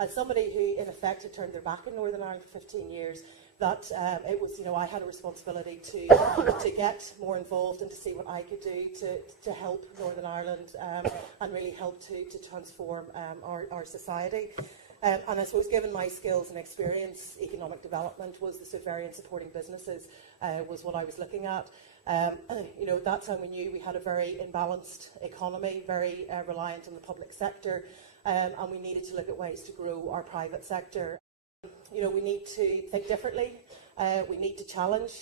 As somebody who, in effect, had turned their back in Northern Ireland for 15 years, that it was, I had a responsibility to get more involved and to see what I could do to help Northern Ireland and really help to transform our society. And I suppose, given my skills and experience, economic development was the sort of area in supporting businesses was what I was looking at. At that time we knew we had a very imbalanced economy, very reliant on the public sector, and we needed to look at ways to grow our private sector. We need to think differently. We need to challenge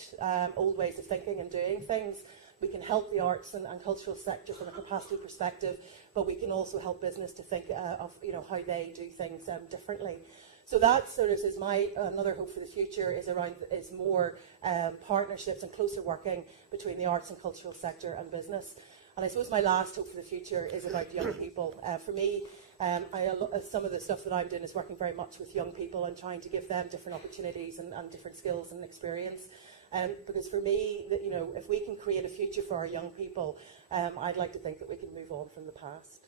old ways of thinking and doing things. We can help the arts and cultural sector from a capacity perspective, but we can also help business to think of how they do things differently. So that sort of is another hope for the future is more partnerships and closer working between the arts and cultural sector and business. And I suppose my last hope for the future is about young people. For me, some of the stuff that I'm doing is working very much with young people and trying to give them different opportunities and different skills and experience. Because for me, if we can create a future for our young people, I'd like to think that we can move on from the past.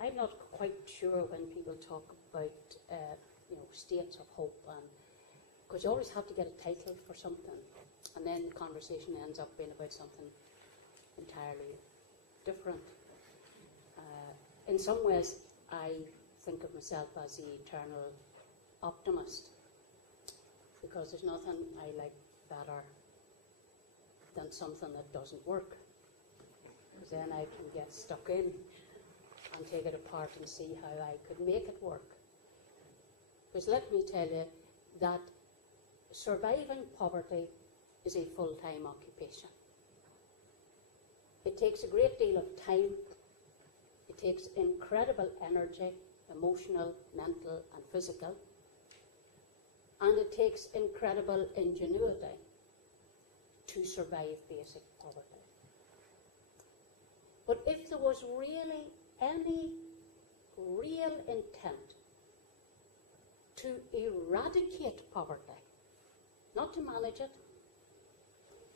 I'm not quite sure when people talk about states of hope, because you always have to get a title for something, and then the conversation ends up being about something entirely different. In some ways, I think of myself as the eternal optimist, because there's nothing I like better than something that doesn't work, because then I can get stuck in and take it apart and see how I could make it work. Because let me tell you that surviving poverty is a full-time occupation. It takes a great deal of time. It takes incredible energy, emotional, mental and physical. And it takes incredible ingenuity to survive basic poverty. But if there was really any real intent to eradicate poverty, not to manage it,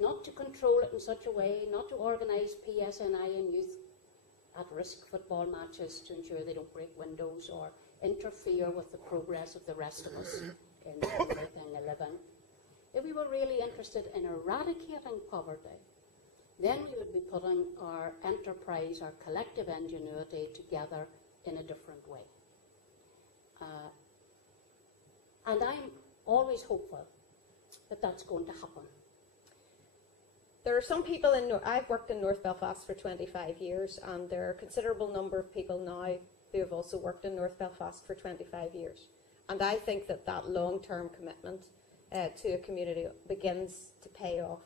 not to control it in such a way, not to organise PSNI and youth at-risk football matches to ensure they don't break windows or interfere with the progress of the rest of us in everything I live in. If we were really interested in eradicating poverty, then we would be putting our enterprise, our collective ingenuity together in a different way. And I'm always hopeful that that's going to happen. There are some people I've worked in North Belfast for 25 years, and there are a considerable number of people now who have also worked in North Belfast for 25 years. And I think that long-term commitment to a community begins to pay off,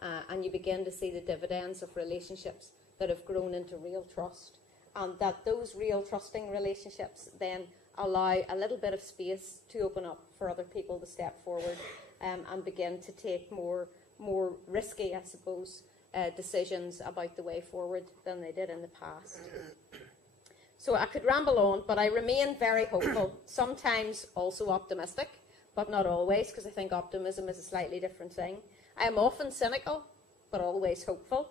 and you begin to see the dividends of relationships that have grown into real trust, and that those real trusting relationships then allow a little bit of space to open up for other people to step forward and begin to take more risky, I suppose, decisions about the way forward than they did in the past. So I could ramble on, but I remain very hopeful, sometimes also optimistic, but not always, because I think optimism is a slightly different thing. I am often cynical, but always hopeful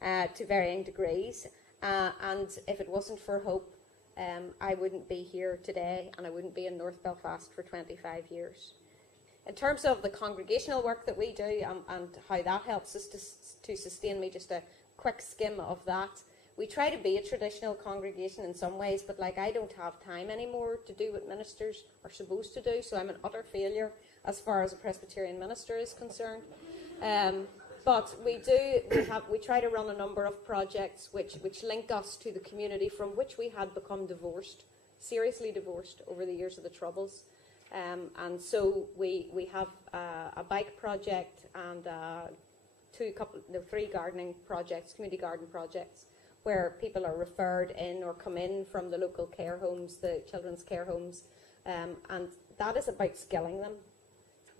to varying degrees. And if it wasn't for hope, I wouldn't be here today, and I wouldn't be in North Belfast for 25 years. In terms of the congregational work that we do and how that helps us to sustain me, just a quick skim of that. We try to be a traditional congregation in some ways, but I don't have time anymore to do what ministers are supposed to do, so I'm an utter failure as far as a Presbyterian minister is concerned. But we try to run a number of projects which link us to the community from which we had become divorced, seriously divorced over the years of the Troubles. And so we have a bike project and three gardening projects, community garden projects, where people are referred in or come in from the local care homes, the children's care homes, and that is about skilling them.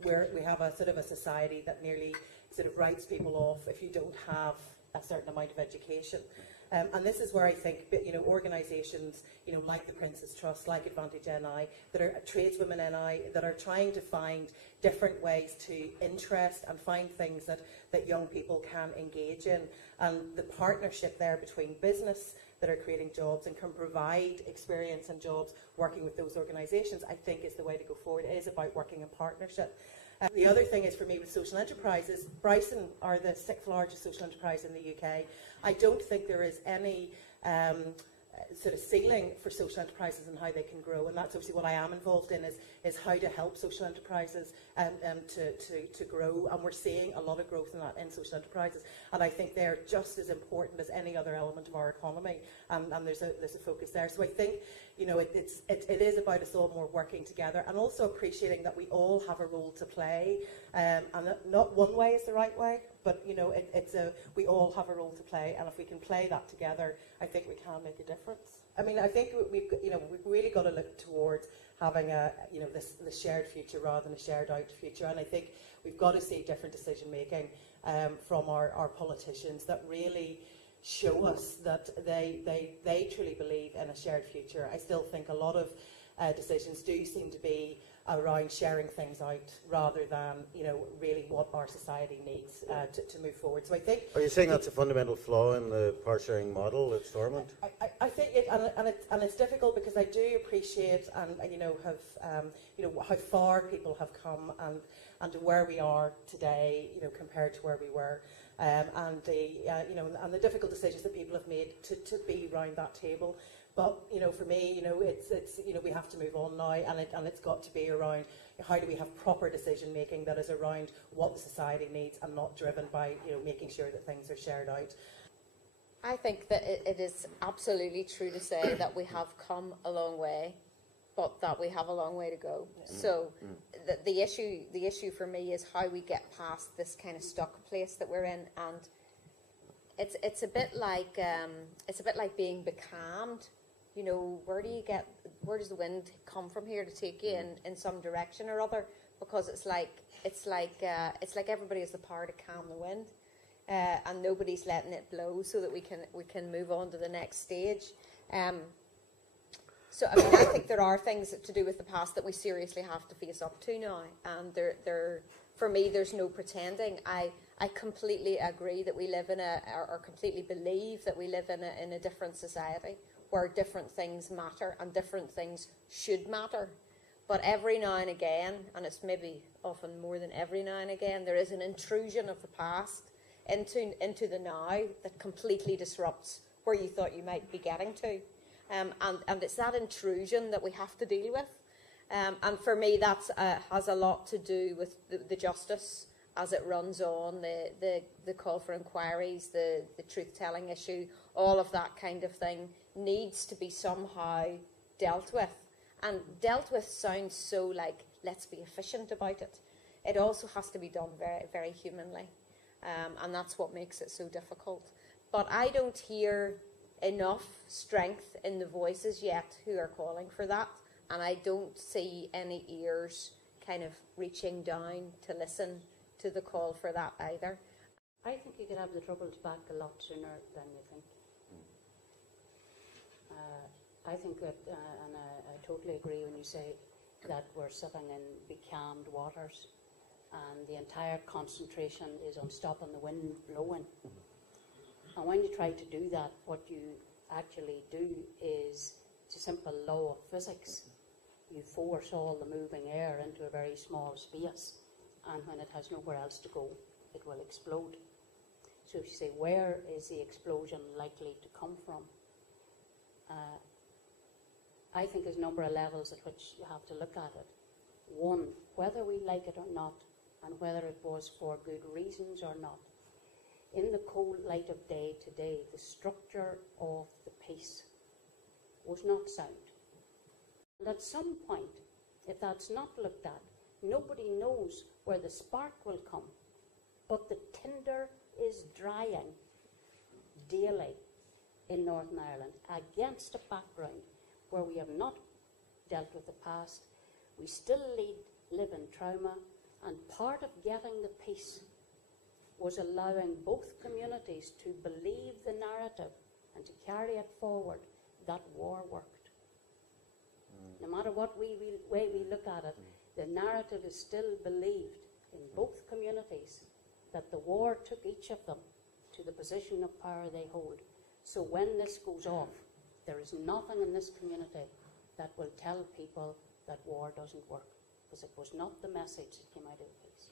We have a sort of a society that nearly sort of writes people off if you don't have a certain amount of education. And this is where I think, organisations, like the Prince's Trust, like Advantage NI, that are tradeswomen NI, that are trying to find different ways to interest and find things that young people can engage in. And the partnership there between business that are creating jobs and can provide experience and jobs working with those organisations, I think is the way to go forward. It is about working in partnership. The other thing is, for me, with social enterprises, Bryson are the 6th largest social enterprise in the UK. I don't think there is any sort of ceiling for social enterprises and how they can grow, and that's obviously what I am involved in, is how to help social enterprises to grow, and we're seeing a lot of growth in that in social enterprises, and I think they're just as important as any other element of our economy, and there's a focus there. So I think it is about us all more working together, and also appreciating that we all have a role to play, and that not one way is the right way, but we all have a role to play, and if we can play that together, I think we can make a difference. I mean, I think we've really got to look towards having this shared future rather than a shared out future, and I think we've got to see different decision making from our politicians that really show us that they truly believe in a shared future. I still think a lot of decisions do seem to be around sharing things out rather than really what our society needs to move forward. So I think. Are you saying that's a fundamental flaw in the power sharing model that's dormant? I think it's difficult because I do appreciate and have how far people have come and to where we are today compared to where we were. And the difficult decisions that people have made to be around that table. But for me, it's we have to move on now, and it's got to be around how do we have proper decision making that is around what the society needs and not driven by making sure that things are shared out. I think that it is absolutely true to say that we have come a long way, but that we have a long way to go. So the issue for me is how we get past this kind of stuck place that we're in, and it's a bit like being becalmed. Where does the wind come from here to take you in some direction or other? Because it's like everybody has the power to calm the wind, and nobody's letting it blow so that we can move on to the next stage. So I mean, I think there are things to do with the past that we seriously have to face up to now, and for me, there's no pretending. I completely agree that we live or completely believe that we live in a different society where different things matter and different things should matter. But every now and again, and it's maybe often more than every now and again, there is an intrusion of the past into the now that completely disrupts where you thought you might be getting to. And it's that intrusion that we have to deal with. And for me, that has a lot to do with the justice as it runs on, the call for inquiries, the truth-telling issue, all of that kind of thing needs to be somehow dealt with. And dealt with sounds so like, let's be efficient about it. It also has to be done very, very humanly. And that's what makes it so difficult. But I don't hear enough strength in the voices yet who are calling for that. And I don't see any ears kind of reaching down to listen to the call for that either. I think you could have the troubles back a lot sooner than you think. I think that, and I totally agree when you say that we're sitting in becalmed waters and the entire concentration is on stopping the wind blowing. And when you try to do that, what you actually do is, it's a simple law of physics. You force all the moving air into a very small space, and when it has nowhere else to go, it will explode. So if you say, where is the explosion likely to come from? I think there's a number of levels at which you have to look at it. One, whether we like it or not, and whether it was for good reasons or not. In the cold light of day today, the structure of the piece was not sound. And at some point, if that's not looked at, nobody knows where the spark will come. But the tinder is drying daily in Northern Ireland against a background where we have not dealt with the past. We still live in trauma, and part of getting the peace was allowing both communities to believe the narrative and to carry it forward that war worked. No matter what way we look at it, the narrative is still believed in both communities that the war took each of them to the position of power they hold. So when this goes off, there is nothing in this community that will tell people that war doesn't work, because it was not the message that came out of the piece.